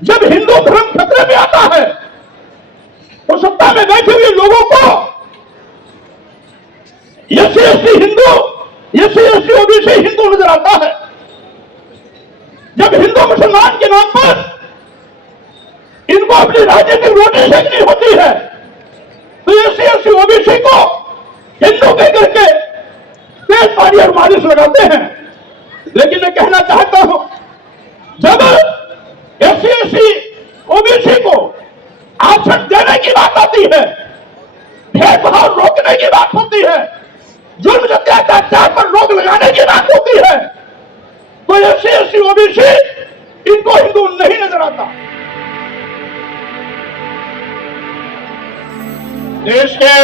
जब हिंदू धर्म खतरे में आता है तो सत्ता में बैठे हुए लोगों को SC ST Hindu, SC ST OBC Hindu नजर आता है। जब हिंदू मुसलमान के नाम पर इनको अपनी राजनीतिक रोटी सेकनी होती है तो एससी एसटी ओबीसी को हिंदू कह करके तेज पानी और मालिश लगाते हैं। लेकिन मैं कहना चाहता हूं, जब एससी एसटी ओबीसी को आरक्षण देने की बात आती है, भेदभाव रोकने की बात होती है, जुल्म अत्याचार पर रोक लगाने की बात होती है, तो एससी एसटी ओबीसी इनको हिंदू नहीं नजर आता। देश के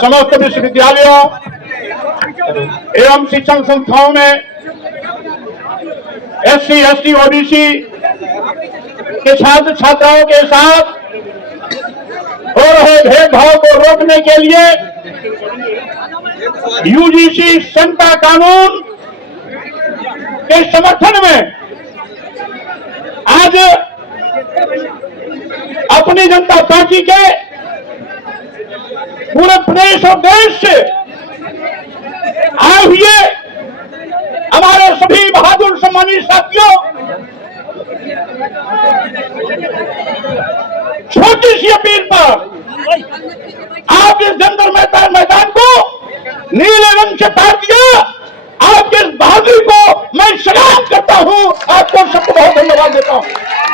समस्त विश्वविद्यालयों एवं शिक्षण संस्थाओं में एससी एसटी ओबीसी के छात्र छात्राओं के साथ हो रहे भेदभाव को रोकने के लिए यूजीसी समता कानून के समर्थन में आज अपनी जनता पार्टी के पूरे प्रदेश और देश से आए हुए हमारे सभी बहादुर सम्मानित साथियों, छोटी सी अपील पर आप इस जंतर मैदान को नीले रंग से पार दिया। आपके इस बहादुरी को मैं सलाम करता हूं। आपको सबको बहुत धन्यवाद देता हूं।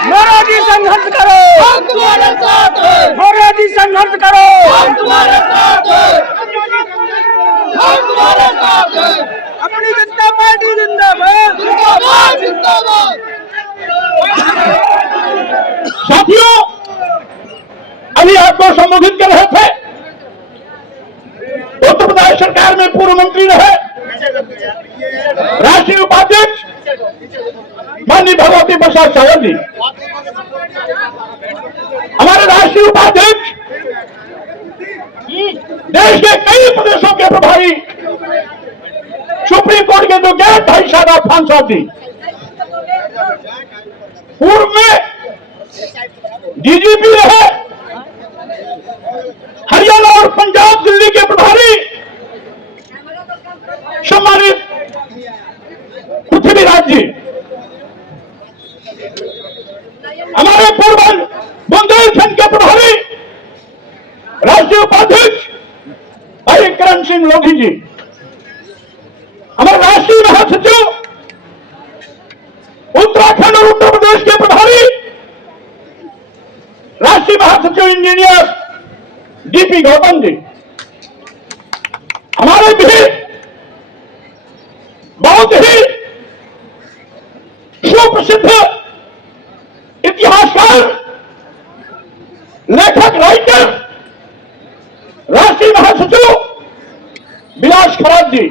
मोदी संघर्ष करो, हम तुम्हारे साथ हैं। मोदी संघर्ष करो, हम तुम्हारे साथ हैं। हम तुम्हारे साथ हैं। अपनी जनता पार्टी जिंदाबाद, जिंदाबाद, जिंदाबाद। साथियों, अभी आपको संबोधित कर रहे थे, उत्तर प्रदेश सरकार में पूर्व मंत्री रहे राष्ट्रीय उपाध्यक्ष माननीय भगवती प्रसाद सागर जी, हमारे राष्ट्रीय उपाध्यक्ष, देश के कई प्रदेशों के प्रभारी, सुप्रीम कोर्ट के जज भाई शादाब खान साहब जी, पूर्व में डीजीपी रहे हरियाणा और पंजाब दिल्ली के प्रभारी सम्मानित पृथ्वीराज जी, हमारे पूर्व बुंदेलखंड के प्रभारी राष्ट्रीय उपाध्यक्ष भाई करण सिंह लोधी जी, हमारे राष्ट्रीय महासचिव उत्तराखंड और उत्तर प्रदेश के प्रभारी राष्ट्रीय महासचिव इंजीनियर डीपी गौतम जी, हमारे भी बहुत ही सुप्रसिद्ध इतिहासकार, लेखक, राइटर, राष्ट्रीय महासचिव विलास खरात जी,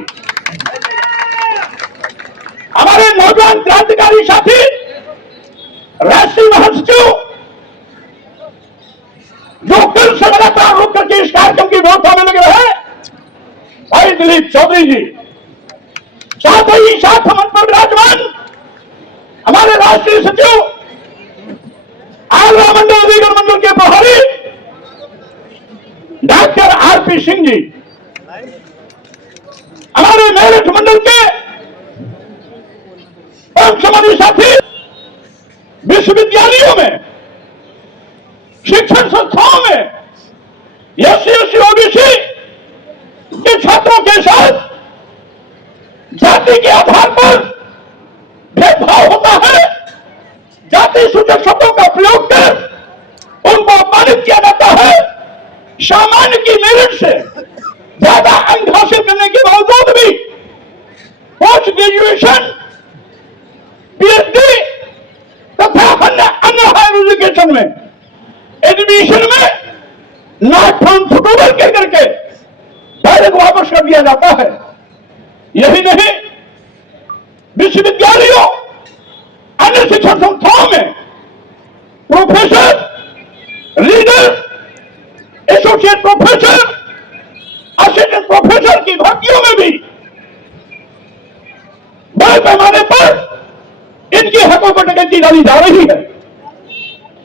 हमारे नौजवान क्रांतिकारी साथी राष्ट्रीय महासचिव जो कल से लगातार रुक करके इस कार्यक्रम की व्यवस्था में लगे रहे भाई दिलीप चौधरी जी, साथ ही साथ हम पर विराजमान हमारे राष्ट्रीय सचिव आगरा मंडल अलीगढ़ मंडल के प्रभारी डॉक्टर आरपी सिंह जी, हमारे मेरठ मंडल के सम्मानित साथी, विश्वविद्यालयों में, शिक्षण संस्थाओं में एससी एसटी ओबीसी के छात्रों के साथ जाति के आधार पर भेदभाव होता है, जाति सूचक शब्दों का प्रयोग कर उनको अपमानित किया जाता है। सामान्य की मेरिट से ज्यादा अंक हासिल करने के बावजूद भी पोस्ट ग्रेजुएशन, पीएचडी तथा अन्य हायर एजुकेशन में एडमिशन में नॉट फाउंड सुटेबल कह करके डायरेक्ट वापस कर दिया जाता है। यही नहीं, विश्वविद्यालयों, अन्य शिक्षण संस्थाओं में professor, reader, associate professor, assistant professor की भर्तियों में भी बड़े पैमाने पर इनकी सड़कों पर डकैती डाली जा रही है,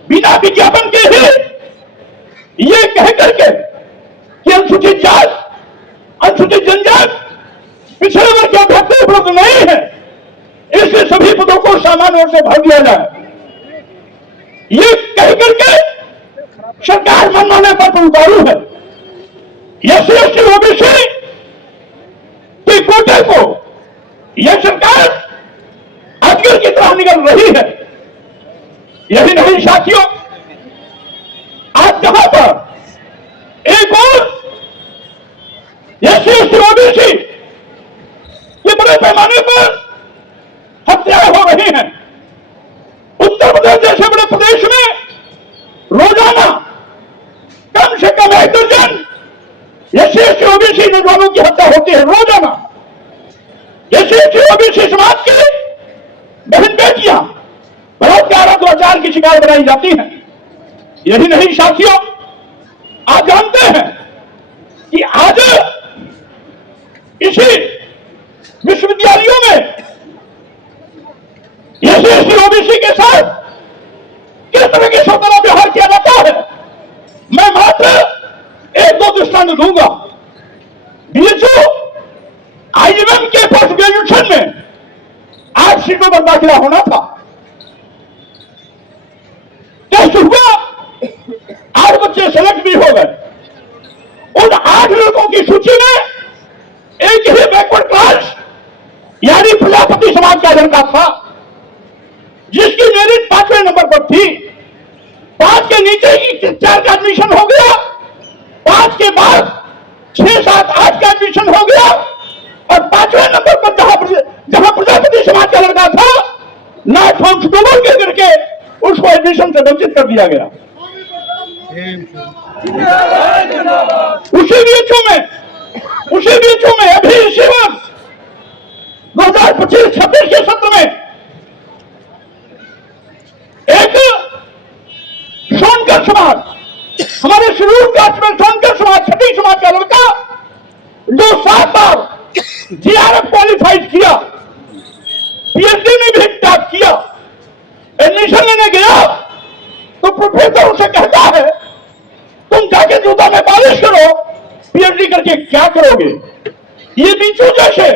बिना विज्ञापन के ही ये कह करके कि अनुसूचित जात, अनुसूचित जनजात, पिछड़े वर्ग के अभ्यर्थी उपलब्ध नहीं है, इसलिए सभी पदों को सामान्य रूप से भर दिया जाए, ये कह करके सरकार मनमाने पर उतारू है। एससी एसटी ओबीसी के कोटे को यह सरकार अजगर की तरह निकल रही है। यही नहीं साथियों, आज जहां पर एक और एससी एसटी ओबीसी के बड़े पैमाने पर हत्याएं हो रही हैं, उत्तर प्रदेश जैसे बड़े प्रदेश में रोजाना कम से कम 1 दर्जन एससी एसटी ओबीसी नौजवानों की हत्या होती है रोजाना। एससी एसटी ओबीसी समाज की बहन बेटियां बलात्कार और दुराचार की शिकार बनाई जाती हैं। यही नहीं साथियों, आप जानते हैं कि आज इसी विश्वविद्यालयों में एससी एसटी ओबीसी के साथ किस तरह की सौतेला व्यवहार किया जाता है, मैं मात्र 1-2 दृष्टांत दूंगा। बीएचयू आईएमएम के पोस्ट ग्रेजुएशन में 8 सीटों पर दाखिला होना था, टेस्ट हुआ, 8 बच्चे सेलेक्ट भी हो गए। उन 8 लड़कों की सूची में एक ही बैकवर्ड क्लास यानी प्रजापति समाज का लड़का था, जिसकी मेरिट 5वें नंबर पर थी। 5 के नीचे ही 4 का एडमिशन हो गया, 5 के बाद 6, 7, 8 का एडमिशन हो गया, और 5वें नंबर पर जहां प्रजापति समाज का लड़का था, नॉट फाउंड सुटेबल के करके उसको एडमिशन से वंचित कर दिया गया। उसी बीचों में अभी इसी वर्ष 2025-26 के सत्र में एक सोनकर समाज, हमारे शेड्यूल कास्ट में सोनकर समाज, छठी समाज का लड़का जो 7 बार जीआरएफ क्वालिफाइड किया, पीएचडी में भी टॉप किया, एडमिशन लेने गया तो प्रोफेसर उसे कहता है तुम जाके जूता में पॉलिश करो, पीएचडी करके क्या करोगे। ये बीचू जैसे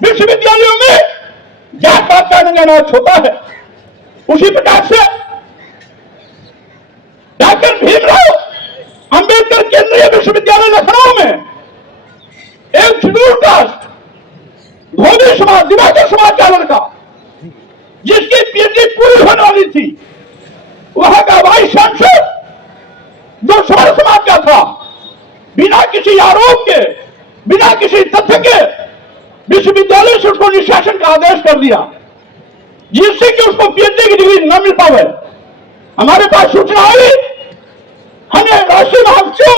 विश्वविद्यालयों में जात पात का नाच होता है। उसी प्रकार से डॉक्टर भीमराव अंबेडकर केंद्रीय विश्वविद्यालय लखनऊ में एक शेड्यूल कास्ट धोबी समाज, दिवाकर समाज का लड़का, जिसकी पीएचडी पूरी होने वाली थी, वहां का वाइस चांसलर जो समर समाज का था, बिना किसी आरोप के, बिना किसी तथ्य के विश्वविद्यालय से उसको निष्कासन का आदेश कर दिया, जिससे कि उसको पीएचडी की डिग्री न मिल पावे। हमारे पास सूचना आई, हमने राष्ट्रीय महासचिव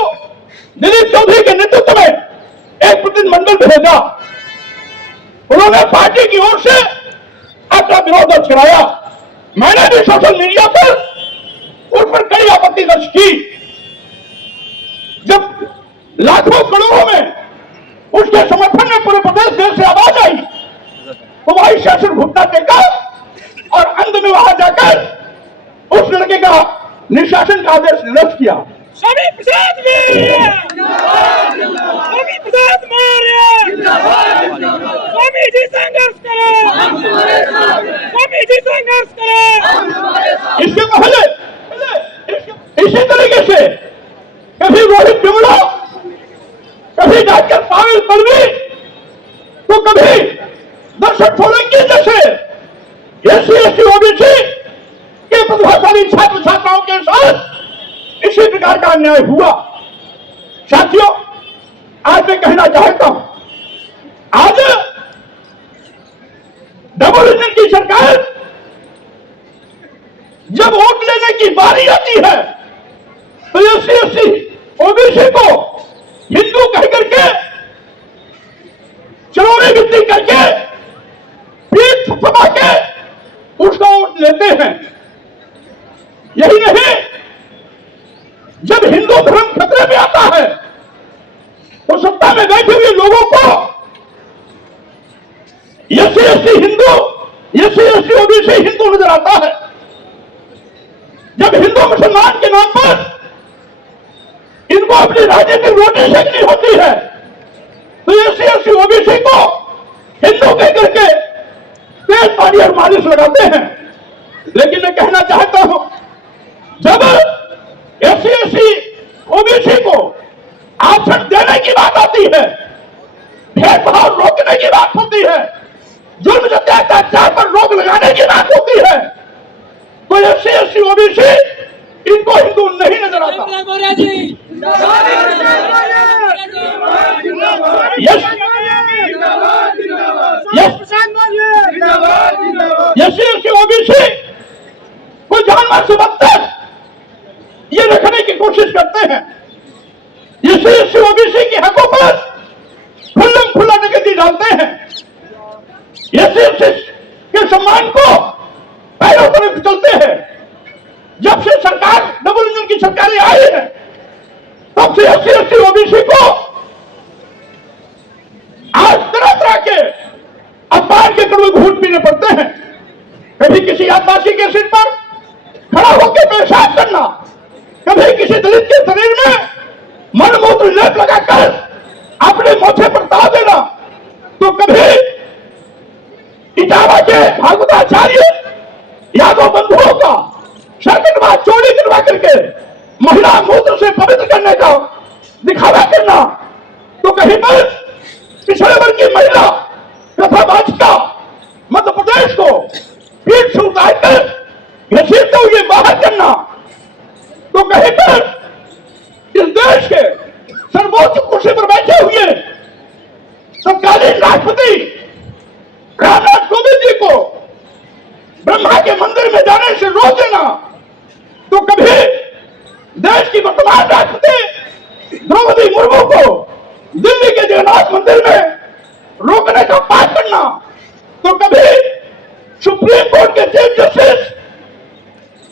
दिलीप चौधरी के नेतृत्व में एक प्रतिनिधिमंडल भेजा, उन्होंने पार्टी की ओर से अपना विरोध दर्ज कराया। मैंने भी सोशल मीडिया पर उस पर कई आपत्ति दर्ज की। जब लाखों करोड़ों में उसके समर्थन में पूरे प्रदेश देश से आवाज आई, तो वाइस चांसलर घुटना टेका और अंत में वहां जाकर उस लड़के का निष्कासन का आदेश निरस्त किया। स्वामी प्रसाद मौर्य, स्वामी प्रसाद मौर्य, स्वामी जी संघर्ष करो, स्वामी जी संघर्ष करो। इसके पहले इसी तरीके से कभी रोहित बिमला, कभी डॉक्टर पावेल पल्लवी, तो कभी दर्शक सोलंकी जैसे एससी एसटी ओबीसी के प्रतिभाशाली छात्र छात्राओं के साथ इसी प्रकार का अन्याय हुआ। साथियों, आज मैं कहना चाहता हूं, आज डबल इंजन की सरकार जब वोट लेने की बारी आती है तो एससी एसटी ओबीसी को हिंदू कह करके चलोरी वित्ती करके पीठ थपा के उसका वोट लेते हैं। यही नहीं, जब हिंदू धर्म खतरे में आता है तो सत्ता में बैठे हुए लोगों को SC ST Hindu, SC ST OBC Hindu नजर अपनी राजनीतिक रोटी सेकनी होती है तो एससी ओबीसी को हिंदू कह करके तेज पानी और मालिश लगाते हैं। लेकिन मैं कहना चाहता हूं, जब एससी ओबीसी को आरक्षण देने की बात आती है, भेदभाव रोकने की बात होती है, जुल्म अत्याचार पर रोक लगाने की बात होती है, तो एससी ओबीसी इनको हिंदू नहीं नजर आता। एससी ओबीसी को जानवर से बदतर ये रखने की कोशिश करते हैं। एससी ओबीसी के हकों पर खुल्लम खुल्ला नकदी डालते हैं। एससी के सम्मान को पैरों तरफ चलते हैं। जब से सरकार डबल इंजन की सरकारें आई है तब से एससी ओबीसी को आज तरह तरह के अखबार के कड़वे घूंट पीने पड़ते हैं। कभी किसी आदिवासी के सिर पर खड़ा होकर पेशाब करना, कभी किसी दलित के शरीर में मलमूत्र लेप लगाकर अपने मोछे पर ताव देना, तो कभी इटावा के भागवताचार्य यादव बंधुओं का सर्किटवा चोरी करवा करके महिला मूत्र से पवित्र करने का दिखावा करना, तो कहीं पर पिछड़े वर्ग की महिला कथा वाचिका मध्य प्रदेश को पीठ से उतारकर घसीटते हुए बाहर करना, तो कहीं पर इस देश के सर्वोच्च कुर्सी पर बैठे हुए तत्कालीन राष्ट्रपति रामनाथ कोविंद जी को ब्रह्मा के मंदिर में जाने से रोक देना, तो कभी देश की वर्तमान राष्ट्रपति द्रौपदी मुर्मू को दिल्ली के जगन्नाथ मंदिर में रोकने का पाठ करना, तो कभी सुप्रीम कोर्ट के चीफ जस्टिस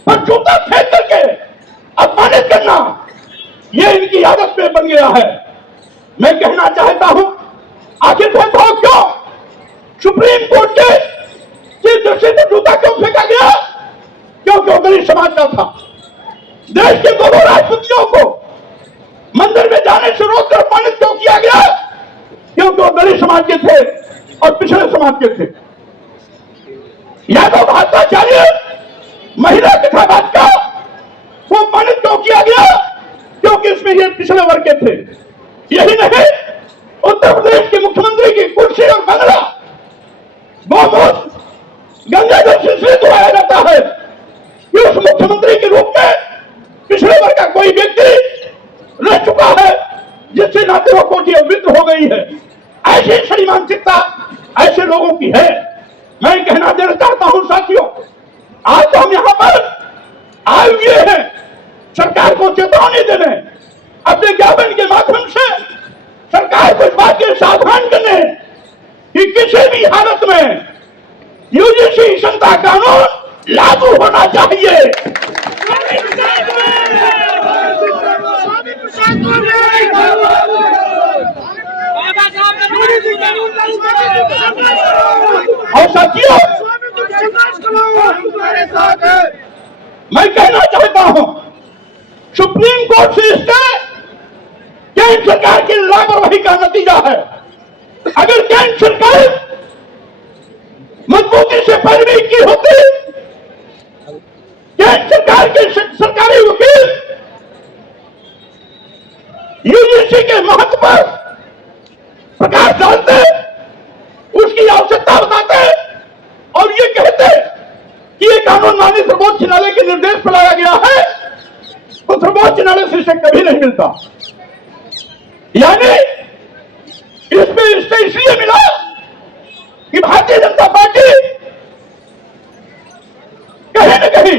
पर जूता फेंक करके अपमानित करना, यह इनकी आदत में बन गया है। मैं कहना चाहता हूं, आखिर भेदभाव क्यों? सुप्रीम कोर्ट के चीफ जस्टिस पर जूता क्यों फेंका गया? क्योंकि वो दलित समाज का था। देश के दोनों राष्ट्रपतियों को मंदिर में जाने से रोककर अपमानित क्यों किया गया? क्योंकि वो दलित समाज के थे और पिछड़े समाज के थे। यादव भागवताचार्य महिला कथा वाचिका को अपमानित क्यों किया गया? क्योंकि इसमें ये पिछड़े वर्ग के थे। यही नहीं, उत्तर प्रदेश के मुख्यमंत्री की कुर्सी और बंगला बहुत गंगाजल से सिद्ध हुआ जाता है कि उस मुख्यमंत्री के रूप में पिछड़े वर्ग का कोई व्यक्ति रह चुका है जिससे नाते वो कोठी अवृत हो गई है। ऐसी सही मानसिकता ऐसे लोगों की है। मैं कहना देना चाहता हूं साथियों, आज तो हम यहां पर आए हुए हैं सरकार को चेतावनी देने, अपने ज्ञापन के माध्यम से सरकार को इस बात के सावधान करने कि किसी भी हालत में यूजीसी क्षमता कानून लागू होना चाहिए। और साथियों, मैं कहना चाहता हूं, सुप्रीम कोर्ट से इसके केंद्र सरकार की लापरवाही का नतीजा है। अगर केंद्र सरकार मजबूती से पैरवी की होती, केंद्र सरकार के सरकारी वकील यूजीसी के महत्व पर प्रकाश डालते, उसकी आवश्यकता बताते और ये कहते कि ये कानून माननीय सर्वोच्च न्यायालय के निर्देश पर लाया गया है, तो सर्वोच्च न्यायालय से इसे कभी नहीं मिलता। यानी इसमें इसलिए मिला कि भारतीय जनता पार्टी कहीं न कहीं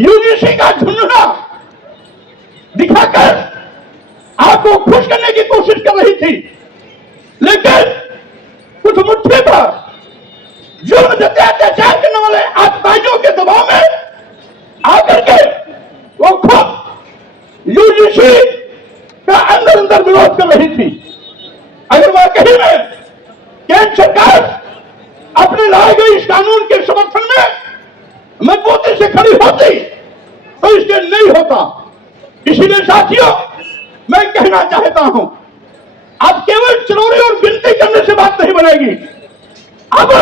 यूजीसी का झुंझुना दिखाकर आपको खुश करने की कोशिश कर रही थी, लेकिन कुछ मुट्ठी पर जुल्म अत्याचार करने वाले आतंकवादियों के दबाव में आकर के वो खुद यूजीसी का अंदर अंदर विरोध कर रही थी। अगर वाकई में केंद्र सरकार अपने लाए गए इस कानून के समर्थन में मजबूती से खड़ी होती तो इसके नहीं होता। इसीलिए साथियों, मैं कहना चाहता हूं, अब केवल चिरौरी और गिनती करने से बात नहीं बनेगी। अब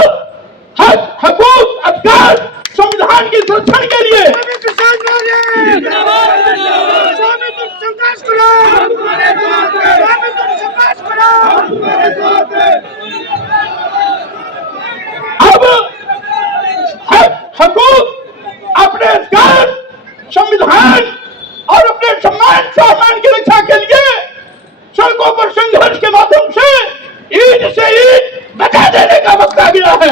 हक, हकूक, अधिकार, संविधान की सुरक्षा के लिए अब हक, हकूक, अपने अधिकार, संविधान और अपने सम्मान की रक्षा के लिए सड़कों पर संघर्ष के माध्यम से ईद से ईद बचा देने का वक्त आ गया है।